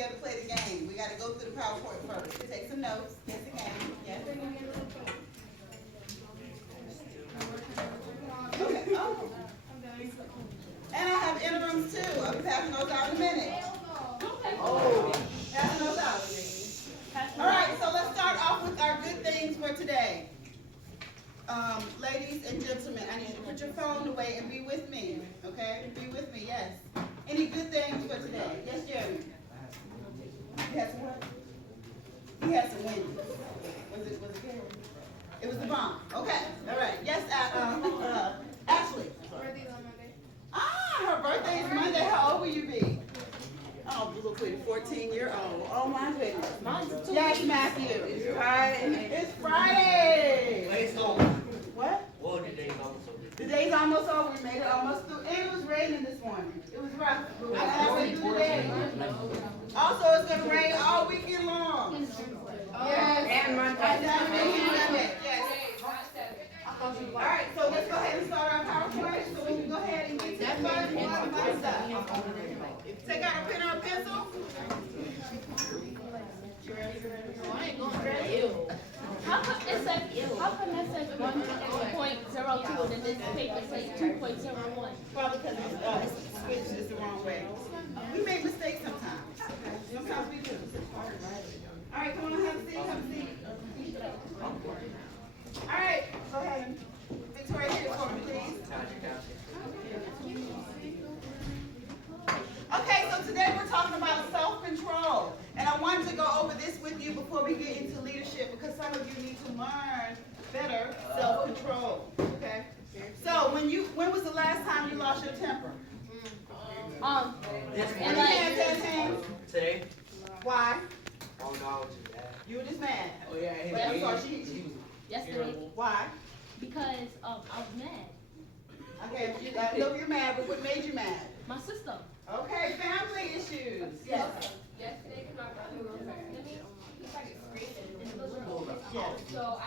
be able to play the game. We gotta go through the PowerPoint first. Take some notes, get the game, yes? Okay, oh. And I have interims too. I'll be passing those out in a minute. Oh. Passing those out. All right, so let's start off with our good things for today. Ladies and gentlemen, I need you to put your phone away and be with me, okay? Be with me, yes. Any good things for today? Yes, Jeremy? You had some what? You had some wind. Was it good? It was the bomb. Okay, all right. Yes, Ashley. Birthday's on Monday. Ah, her birthday is Monday. How old will you be? Oh, little pretty 14-year-old. Oh my goodness. Mine's too. Yes, Matthew. It's Friday. It's Friday. It's over. What? Well, the day's almost over. The day's almost over. We made it almost through. And it was raining this morning. It was rough. But we're halfway through the day. Also, it's going to rain all weekend long. Yes. And Monday. Yes. All right, so let's go ahead and start our PowerPoint so we can go ahead and get to the fun stuff. Take out a pen or a pencil. You ready? How come it says, how come that says 1.02 and then this paper says 2.01? Probably because it's switched this the wrong way. We make mistakes sometimes. Sometimes we do. All right, come on, have a seat, have a seat. All right, go ahead. Victoria, hit it for me, please. Okay, so today we're talking about self-control. And I wanted to go over this with you before we get into leadership because some of you need to learn better self-control. Okay? So when was the last time you lost your temper? This Any hands, hands, hands? Today? Why? Oh no, I was just mad. You were just mad. Oh yeah, But I'm sorry, she Yesterday, why? because I was mad. Okay, I know you're mad, but what made you mad? My sister. Okay, family issues. Yes. Yesterday, because my brother was texting me, he started screaming in the room. Yes. So I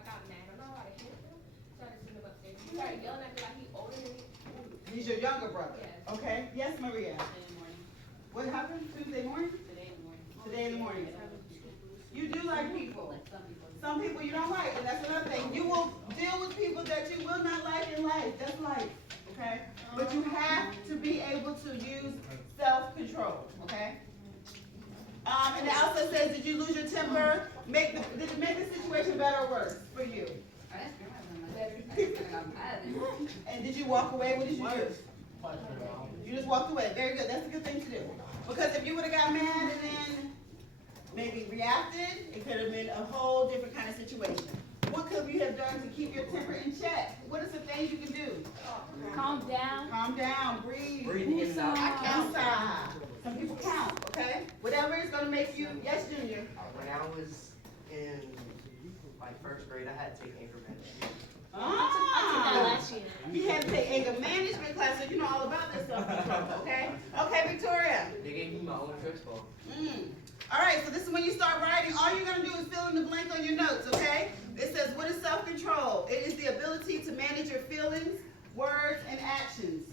got mad. I don't know how to hit him. Started sitting him upstairs. He started yelling at me like he older than me. He's your younger brother. Yes. Okay. Yes, Maria. What happened Tuesday morning? Today in the morning. You do like people. Some people you don't like, and that's another thing. You will deal with people that you will not like in life. That's life. Okay? But you have to be able to use self-control. Okay? And it also says, did you lose your temper? Did it make the situation better or worse for you? And did you walk away? What did you do? You just walked away. Very good. That's a good thing to do. Because if you would have got mad and then maybe reacted, it could have been a whole different kind of situation. What could you have done to keep your temper in check? What are some things you can do? Calm down. Calm down, breathe. Breathe in and out. Count. Some people count, okay? Whatever is going to make you, yes, Junior. When I was in like first grade, I had to take anger management. I took that last year. You had to take anger management class, so you know all about this stuff, okay? Okay, Victoria. They gave me my own choice ball. All right, so this is when you start writing. All you're going to do is fill in the blank on your notes, okay? It says, what is self-control? It is the ability to manage your feelings, words, and actions.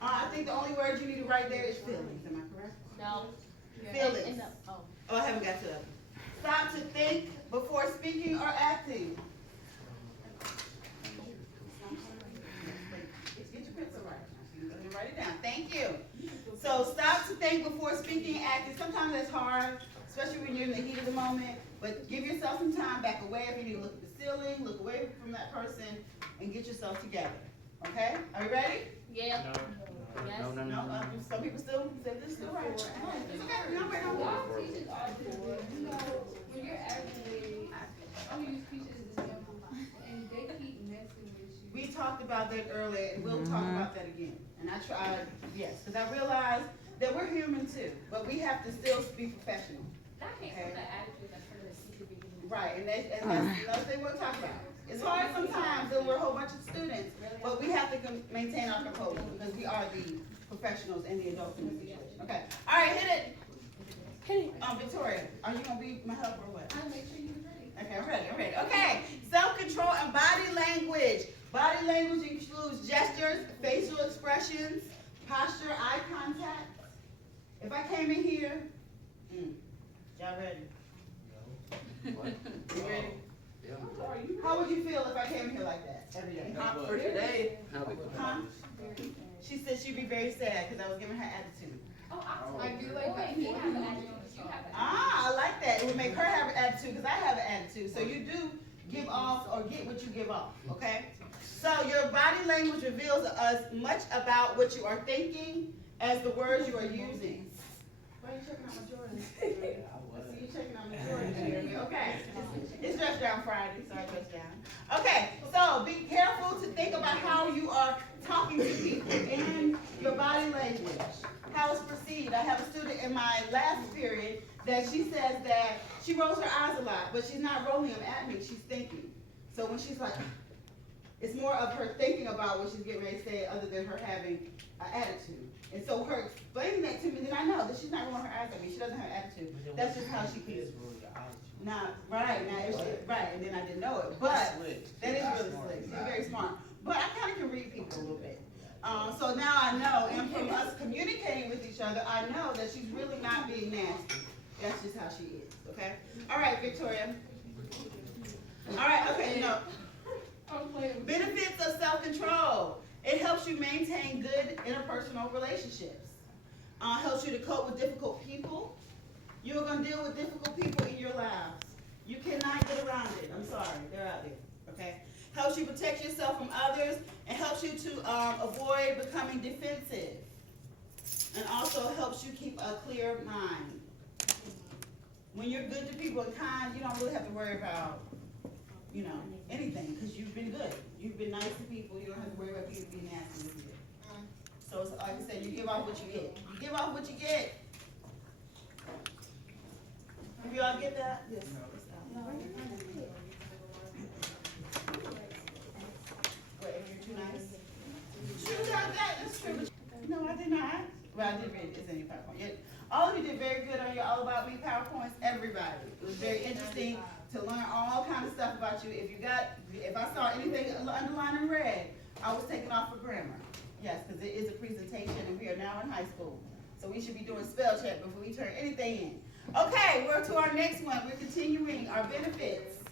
I think the only word you need to write there is feelings. Am I correct? No. Feelings. Oh. Oh, I haven't got to that. Stop to think before speaking or acting. Get your pencil right. Let me write it down. Thank you. So stop to think before speaking and acting. Sometimes that's hard, especially when you're in the heat of the moment. But give yourself some time, back away if you need to look at the ceiling, look away from that person, and get yourself together. Okay? Are you ready? Yeah. Yes. No, some people still say this is still right. It's okay. No, wait, no. Y'all teachers are good. You know, when you're aggravated, I'm gonna use Peaches as an example, and they keep messing with you. We talked about that earlier, and we'll talk about that again. And I try, yes, because I realize that we're human too, but we have to still be professional. I can't put that attitude that's for the teacher being. Right, and that's another thing we'll talk about. It's hard sometimes, and we're a whole bunch of students, but we have to maintain our composure because we are the professionals and the adults in the situation. Okay, all right, hit it. Victoria, are you gonna be my helper or what? I'll make sure you're ready. Okay, I'm ready. Okay, self-control and body language. Body language includes gestures, facial expressions, posture, eye contact. If I came in here, y'all ready? You ready? How would you feel if I came in here like that every day? For today, Huh? She said she'd be very sad because I was giving her attitude. I do like that. He has an attitude. You have an Ah, I like that. It would make her have an attitude because I have an attitude. So you do give off or get what you give off, okay? So your body language reveals as much about what you are thinking as the words you are using. Why are you checking out my Jordans? I see you checking out my Jordans, Jeremy. Okay. It's Dress Down Friday, so I dress down. Okay, so be careful to think about how you are talking to people in your body language. How it's perceived. I have a student in my last period that she says that she rolls her eyes a lot, but she's not rolling them at me, she's thinking. So when she's like, it's more of her thinking about what she's getting ready to say other than her having an attitude. And so her explaining that to me, then I know that she's not rolling her eyes at me, she doesn't have an attitude. That's just how she feels. Now, right, and then I didn't know it, but that is really slick, she's very smart. But I kinda can read people a little bit. So now I know, and from us communicating with each other, I know that she's really not being nasty. That's just how she is, okay? All right, Victoria. All right, okay, no. Benefits of self-control. It helps you maintain good interpersonal relationships. Helps you to cope with difficult people. You're gonna deal with difficult people in your lives. You cannot get around it. I'm sorry, they're out there, okay? Helps you protect yourself from others and helps you to avoid becoming defensive. And also helps you keep a clear mind. When you're good to people and kind, you don't really have to worry about, anything, because you've been good. You've been nice to people, you don't have to worry about people being nasty with you. So it's like I said, you give off what you get. You give off what you get. If y'all get that? Yes. What, if you're too nice? True, that's true. No, I did not. Well, I did read it, it's in your PowerPoint. Yeah. All of you did very good on your All About Me PowerPoints, everybody. It was very interesting to learn all kind of stuff about you. If I saw anything underlined in red, I was taking off for grammar. Yes, because it is a presentation and we are now in high school. So we should be doing spell check before we turn anything in. Okay, we're to our next one. We're continuing our benefits.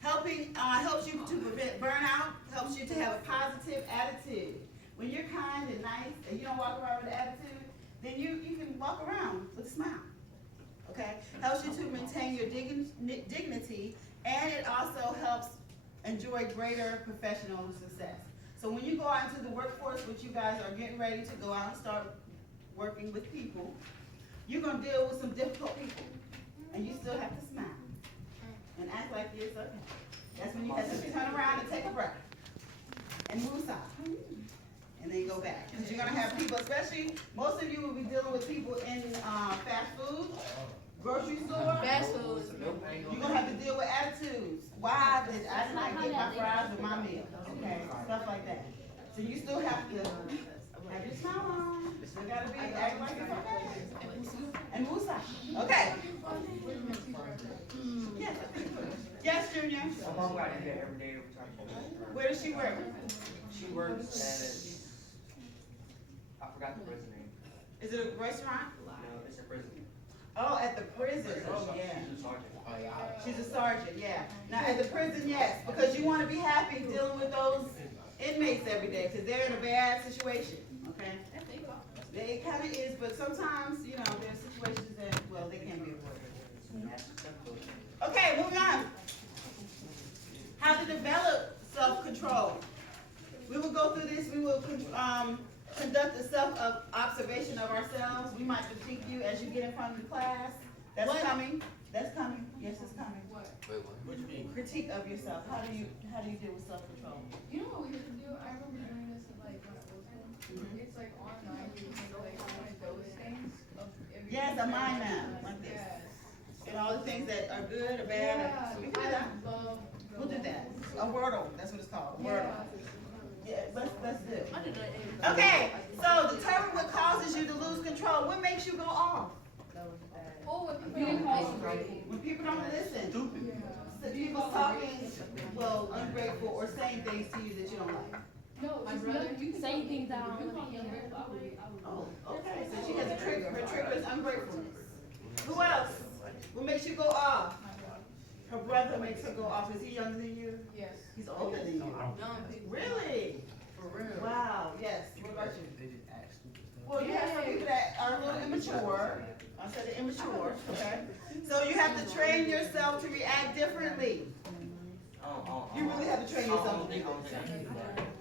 Helps you to prevent burnout, helps you to have a positive attitude. When you're kind and nice and you don't walk around with an attitude, then you can walk around with a smile. Okay? Helps you to maintain your dignity, and it also helps enjoy greater professional success. So when you go out into the workforce, which you guys are getting ready to go out and start working with people, you're going to deal with some difficult people, and you still have to smile and act like it's okay. That's when you have to turn around and take a breath and move aside. And then go back. Because you're gonna have people, especially, most of you will be dealing with people in fast food, grocery store. Fast food. You're gonna have to deal with attitudes. Why did I not get my fries with my meal? Okay, stuff like that. So you still have to have your smile on. You gotta be act like it's okay. And move aside. Okay. Yes. Yes, Junior. my mom got in here every day every time. Where does she work? She works at, I forgot the prison name. Is it a restaurant? No, it's a prison. Oh, at the prison. Oh, yeah. She's a sergeant. She's a sergeant, yeah. Now, at the prison, yes, because you want to be happy dealing with those inmates every day, because they're in a bad situation, okay? It kind of is, but sometimes, there's situations that, well, they can be avoided. Okay, moving on. How to develop self-control. We will go through this. We will conduct a self-observation of ourselves. We might critique you as you get in front of the class. That's coming. That's coming. Yes, it's coming. What? What do you mean? Critique of yourself. How do you deal with self-control? You know what we used to do? I remember doing this in like when I was in. It's like online. You can make like one of those things of every. Yes, a mind map like this. Yes. And all the things that are good or bad. Yeah, We can do that. I love. We'll do that. A Wordle. That's what it's called. A Wordle. Yeah. Yeah, let's do it. Okay, so determine what causes you to lose control. What makes you go off? Oh, when people don't listen. When people don't listen. Stupid. Yeah. So people talking, ungrateful or saying things to you that you don't like. No, My just brother, nothing. You can say call things me. I don't You wanna call me hear. ungrateful. Oh, okay, so she has a trigger. Her trigger is ungratefulness. Who else? What makes you go off? Her brother makes her go off. Is he younger than you? Yes. He's older than you. Young people. Really? For real. Wow, yes. What about you? They just act stupid stuff. Well, you have some people that are a little immature. I said they're immature, okay? So you have to train yourself to react differently. You really have to train yourself to do this.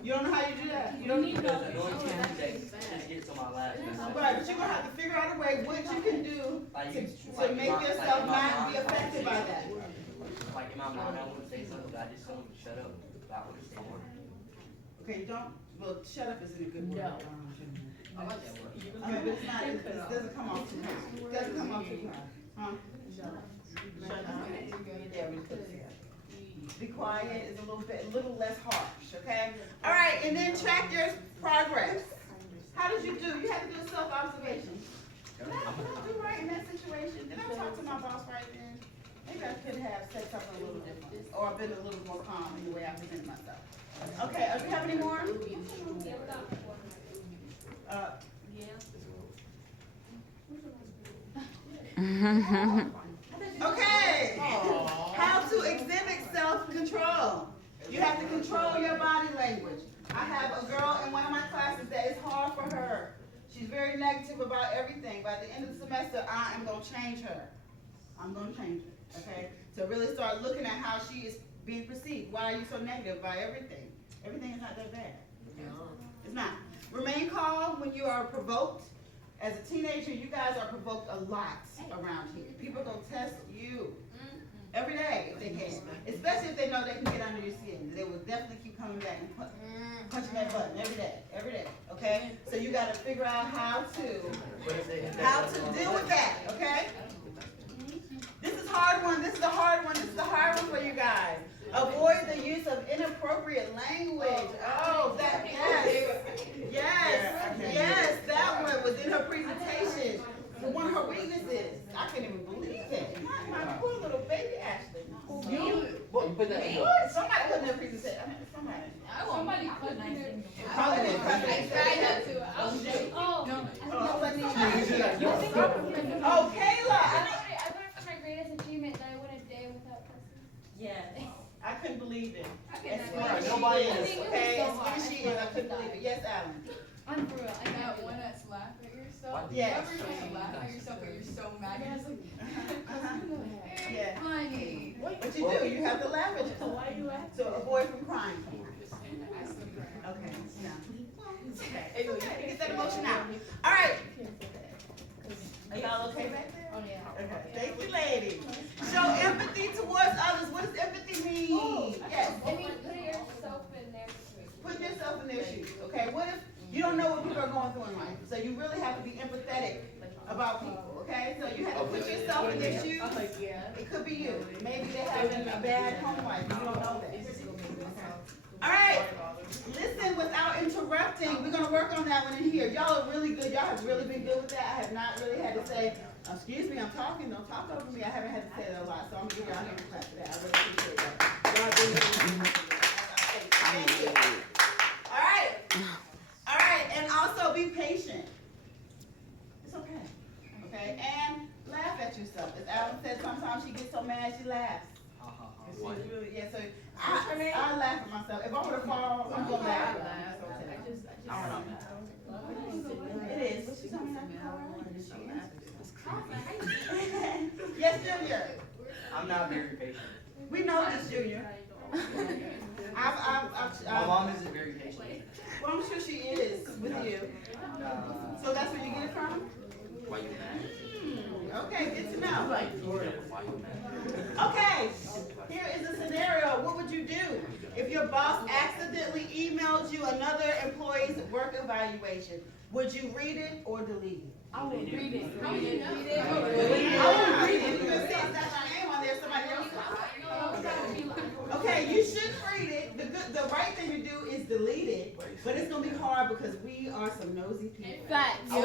You don't know how you do that? You don't need to know. The only thing that gets on my last. Right, but you're gonna have to figure out a way what you can do to make yourself not be affected by that. Like in my mind, I want to say something, but I just don't shut up about what it's for. Okay, you don't, well, shut up isn't a good word. No. I like that word. I mean, but it's not, it doesn't come off too high. It doesn't come off too high. Huh? Shut up. Yeah, we put it together. Be quiet is a little less harsh, okay? All right, and then track your progress. How did you do? You had to do a self-observation. Did I do right in that situation? Did I talk to my boss right then? Maybe I could have said something a little different, or been a little more calm in the way I presented myself. Okay, do we have any more? Okay. How to exhibit self-control. You have to control your body language. I have a girl in one of my classes that is hard for her. She's very negative about everything. By the end of the semester, I am going to change her. I'm going to change her, okay? So really start looking at how she is being perceived. Why are you so negative about everything? Everything is not that bad. It's not. Remain calm when you are provoked. As a teenager, you guys are provoked a lot around here. People are going to test you every day if they can. Especially if they know they can get under your skin. They will definitely keep coming back and punching that button every day, okay? So you got to figure out how to deal with that, okay? This is a hard one. This is a hard one for you guys. Avoid the use of inappropriate language. Oh, that, yes, that one was in her presentation. One of her weaknesses. I can't even believe it. My poor little baby Ashley. You put that in. somebody put in their presentation. I mean, somebody. Somebody cut me there. Probably did. I tried not to. I was joking. Oh, Kayla. I learned from my greatest achievement that I went a day without cussing. Yes. I couldn't believe it. I As cannot smart as believe nobody it. is, okay? As smart as she is, I couldn't believe it. Yes, Alan. I'm for real. I And got that one that's laugh at yourself. Yes. You ever try to laugh at yourself but you're so mad? You're just like, Yeah. funny. What you do, you have to laugh at yourself. Why you laughing? So avoid from crying. I still cry. Okay, yeah. Okay, get that emotion out. All right. Are y'all okay back there? Oh yeah. Okay, thank you, lady. Show empathy towards others. What does empathy mean? Yes. It means putting yourself in their situation. Put yourself in their shoes, okay? What if you don't know what people are going through in life? So you really have to be empathetic about people, okay? So you have to put yourself in their shoes. It could be you. Maybe they're having a bad home life. You don't know that. All right. Listen without interrupting. We're gonna work on that one in here. Y'all are really good. Y'all have really been good with that. I have not really had to say, excuse me, I'm talking. Don't talk over me. I haven't had to say that a lot. So I'm gonna give y'all a hand clap for that. I really appreciate that. Y'all been really good. Thank you. All right. All right. And also be patient. It's okay. Okay. And laugh at yourself. As Alan said, sometimes she gets so mad she laughs. She's really, yeah, so I laugh at myself. If I were to fall, I'm gonna laugh. It is. What's she talking about? Yes, Junior. I'm not very patient. We know this, Junior. My mom isn't very patient. Well, I'm sure she is with you. So that's where you get it from? Why you mad? Okay, good to know. Why you mad? Okay, here is a scenario. What would you do if your boss accidentally emailed you another employee's work evaluation? Would you read it or delete it? I will read it. How do you know? I would read it because since that's my name on there, somebody else. Okay, you shouldn't read it. The right thing to do is delete it, but it's gonna be hard because we are some nosy people. Facts. You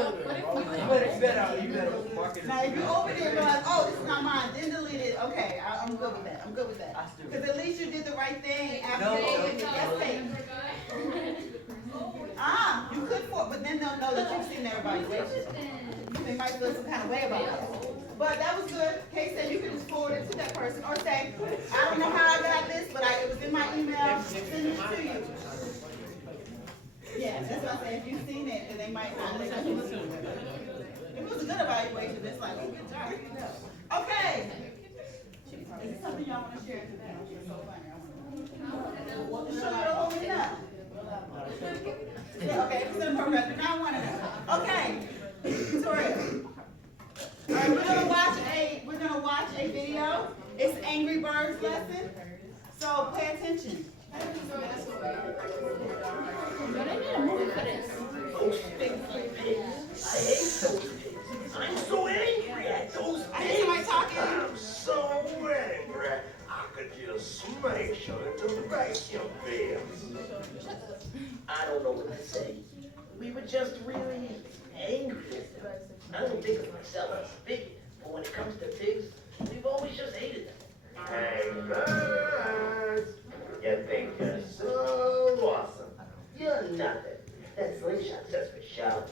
better mark it. Now, if you open it and realize, oh, this is not mine, then delete it. Okay, I'm good with that. I'm good with that. I still. Because at least you did the right thing after No. you did it. Yes, not know that you've seen their evaluation. They might feel some kind of way about it. But that was good. Kay said you can just forward it to that person or say, I don't know how I got this, but it was in my email, send it to you. Yeah, that's what I said. If you've seen it, then they might not. If it was a good evaluation, it's like, oh, good job. Okay. Is this something y'all want to share today? It's so funny. I want to know. Show you the whole thing up. Yeah, okay, it's in the program. Now I want to know. Okay, Victoria. All right, we're gonna watch a video. It's Angry Birds lesson. So pay attention. But I need a movie for this. Those stupid pigs. I hate those pigs. I'm so angry at those I hear somebody pigs. talking. I'm so angry. I could just smash you into the face, you pigs. I don't know what to say. We were just really angry at them. I don't think of myself as a bigot, but when it comes to pigs, we've always just hated them. Hey, birds! You think you're so awesome. You're nothing. That slingshot's just for show.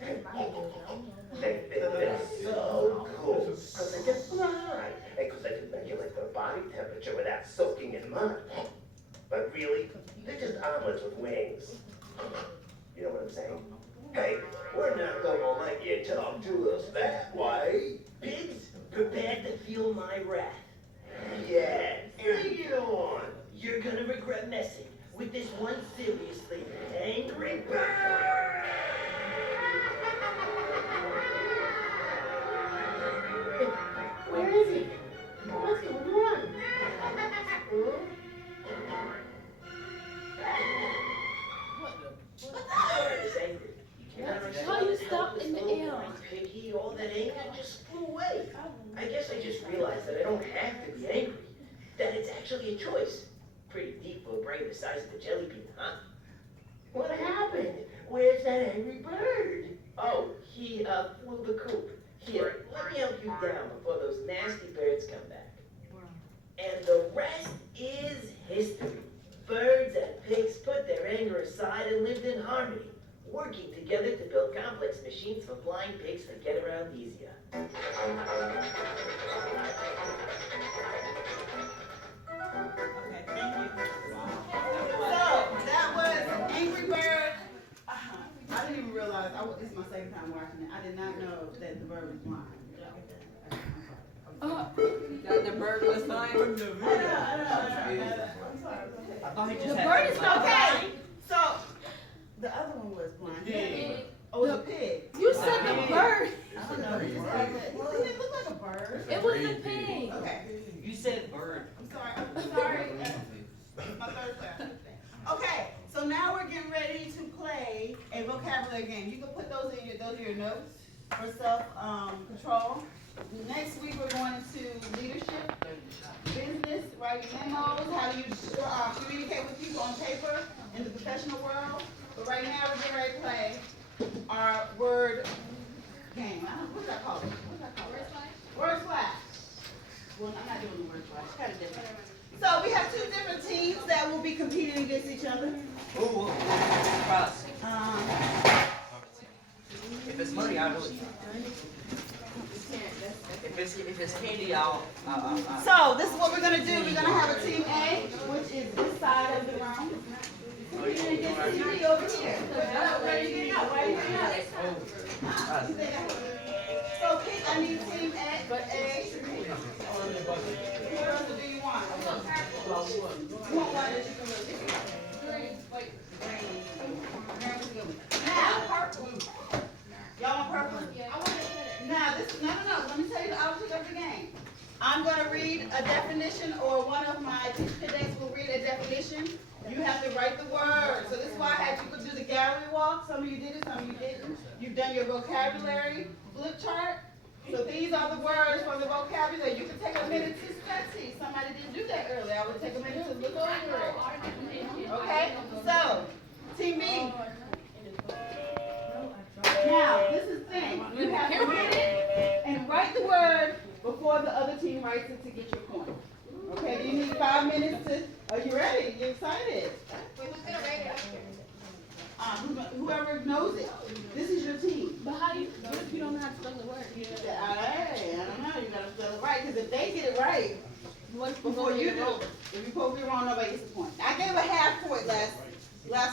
They think they're so cool. Because they can fly. And because they can regulate their body temperature without soaking in mud. But really, they're just omelets with wings. You know what I'm saying? Hey, we're not gonna let you talk to us that way. Pigs, prepare to feel my wrath. Yeah, bring it on. You're gonna regret messing with this one seriously angry bird. Where is he? What's going on? Bird is angry. How you stop in the air? Piggy, all that anger just flew away. I guess I just realized that I don't have to be angry. That it's actually a choice. Pretty deep for a brain the size of a jelly bean, huh? What happened? Where's that angry bird? Oh, he flew the coop. Here, let me help you down before those nasty birds come back. And the rest is history. Birds and pigs put their anger aside and lived in harmony, working together to build complex machines for blind pigs to get around easier. Okay, thank you. So, that was Angry Bird. I didn't even realize, this is my second time watching it. I did not know that the bird was blind. That the bird was fine. I know. I'm sorry. Oh, he just The had bird is not Okay, blind. so, the other one was blind. Oh, it was a pig. You said the bird. I don't know. Well, it didn't look like a bird. It was the pig. Okay, You said bird. I'm sorry. My third class. Okay, so now we're getting ready to play a vocabulary game. You can put those in your notes for self-control. Next week we're going into leadership, business, writing memos, how do you communicate with people on paper in the professional world. But right now we're getting ready to play our word game. What did I call it? Word flash. Well, I'm not doing the word flash. It's kind of different. So we have two different teams that will be competing against each other. Ooh, surprise. If it's money, I'll do it. If it's candy, I'll. So this is what we're gonna do. We're gonna have a team A, which is this side of the room. Competing against team B over here. Where are you getting out? Why are you getting out? So pick, I need team A, but A. What else do you want? You want one that you can really pick out. Now, y'all want purple? Now, no, let me tell you the object of the game. I'm gonna read a definition, or one of my teacher cadets will read a definition. You have to write the word. So this is why I had you do the gallery walk. Some of you did it, some of you didn't. You've done your vocabulary flip chart. So these are the words from the vocabulary. You can take a minute to study. Somebody didn't do that earlier. I would take a minute to look over it. Okay? So, Team B. Now, this is the thing. You have to read it and write the word before the other team writes it to get your point. Okay, do you need 5 minutes to, are you ready? You excited? whoever knows it. This is your team. But how do you, what if you don't know how to spell the word? I don't know, you gotta spell it right, cause if they get it right, What if we before go you get it do, wrong? if you supposed to be wrong, nobody gets a point. I gave a half point last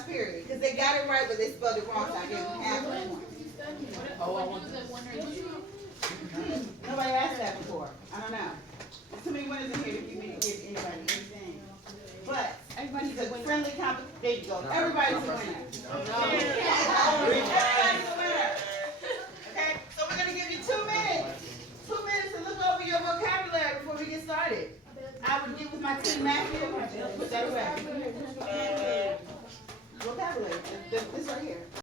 period, cause they got it right, but they spelled it wrong, so I gave them half a point. Oh, I want to. One or two. Nobody asked that before, I don't know. There's too many winners in here to give me to give anybody anything. But, Everybody's it's a a winner. friendly there you go, everybody's a winner. Everybody's a winner. Okay, so we're gonna give you 2 minutes. 2 minutes to look over your vocabulary before we get started. I would get with my team, Matthew, put that away. Vocabulary, this right here.